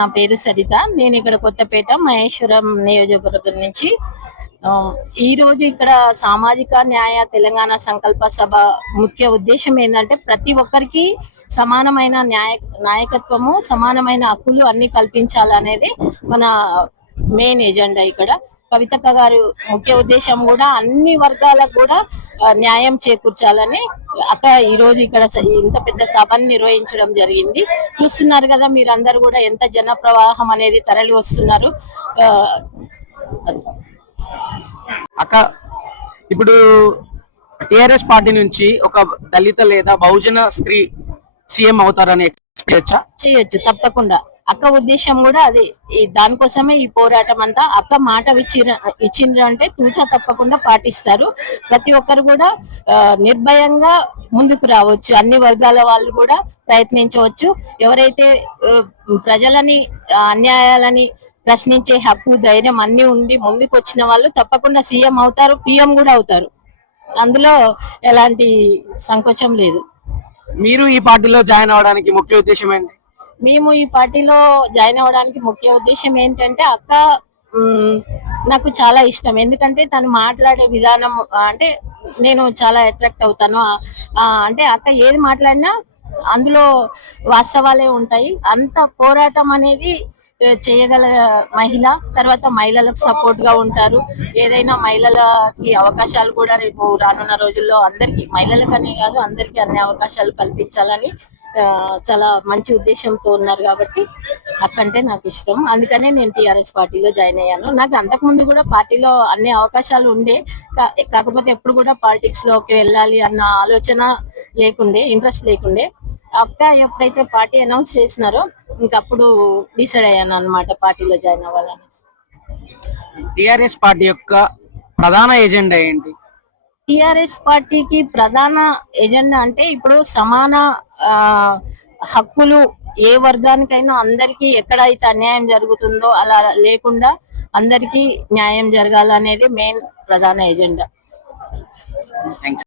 నా పేరు సరిత. నేను ఇక్కడ కొత్తపేట మహేశ్వరం నియోజకవర్గం నుంచి. ఈ రోజు ఇక్కడ సామాజిక న్యాయ తెలంగాణ సంకల్ప సభ ముఖ్య ఉద్దేశం ఏంటంటే ప్రతి ఒక్కరికి సమానమైన నాయకత్వము, సమానమైన హక్కులు అన్ని కల్పించాలనేది మన మెయిన్ ఎజెండా. ఇక్కడ కవితక్క గారు ముఖ్య ఉద్దేశం కూడా అన్ని వర్గాలకు కూడా న్యాయం చేకూర్చాలని అక్క ఈ రోజు ఇక్కడ ఇంత పెద్ద సభను నిర్వహించడం జరిగింది. చూస్తున్నారు కదా మీరందరూ కూడా ఎంత జన ప్రవాహం అనేది తరలి వస్తున్నారు. అక్క ఇప్పుడు టిఆర్ఎస్ పార్టీ నుంచి ఒక దళిత లేదా బహుజన స్త్రీ సీఎం అవుతారని చేయొచ్చు తప్పకుండా. అక్క ఉద్దేశం కూడా అది. దానికోసమే ఈ పోరాటం అంతా. అక్క మాట ఇచ్చిండ్రు అంటే తూచా తప్పకుండా పాటిస్తారు. ప్రతి ఒక్కరు కూడా నిర్భయంగా ముందుకు రావచ్చు. అన్ని వర్గాల వాళ్ళు కూడా ప్రయత్నించవచ్చు. ఎవరైతే ప్రజలని అన్యాయాలని ప్రశ్నించే హక్కు, ధైర్యం అన్ని ఉండి ముందుకు వచ్చిన వాళ్ళు తప్పకుండా సీఎం అవుతారు, పిఎం కూడా అవుతారు. అందులో ఎలాంటి సంకోచం లేదు. మీరు ఈ పార్టీలో జాయిన్ అవడానికి ముఖ్య ఉద్దేశం ఏంటి? మేము ఈ పార్టీలో జాయిన్ అవ్వడానికి ముఖ్య ఉద్దేశం ఏంటంటే అక్క నాకు చాలా ఇష్టం. ఎందుకంటే తను మాట్లాడే విధానం అంటే నేను చాలా అట్రాక్ట్ అవుతాను. అంటే అక్క ఏది మాట్లాడినా అందులో వాస్తవాలే ఉంటాయి. అంత పోరాటం అనేది చేయగల మహిళ. తర్వాత మహిళలకు సపోర్ట్ గా ఉంటారు. ఏదైనా మహిళలకి అవకాశాలు కూడా రేపు రానున్న రోజుల్లో అందరికి, మహిళలకనే కాదు అందరికి అన్ని అవకాశాలు కల్పించాలని చాలా మంచి ఉద్దేశంతో ఉన్నారు. కాబట్టి అక్కంటే నాకు ఇష్టం. అందుకనే నేను టిఆర్ఎస్ పార్టీలో జాయిన్ అయ్యాను. నాకు అంతకుముందు కూడా పార్టీలో అన్ని అవకాశాలు ఉండే, కాకపోతే ఎప్పుడు కూడా పాలిటిక్స్ లోకి వెళ్ళాలి అన్న ఆలోచన లేకుండే, ఇంట్రెస్ట్ లేకుండే. అక్క ఎప్పుడైతే పార్టీ అనౌన్స్ చేసినారో ఇంకప్పుడు డిసైడ్ అయ్యాను అన్నమాట పార్టీలో జాయిన్ అవ్వాలని. టిఆర్ఎస్ పార్టీ యొక్క ప్రధాన ఎజెండా ఏంటి? టిఆర్ఎస్ పార్టీకి ప్రధాన ఎజెండా అంటే ఇప్పుడు సమాన హక్కులు, ఏ వర్గానికైనా అందరికీ ఎక్కడైతే అన్యాయం జరుగుతుందో అలా లేకుండా అందరికీ న్యాయం జరగాలనేది మెయిన్ ప్రధాన ఎజెండా.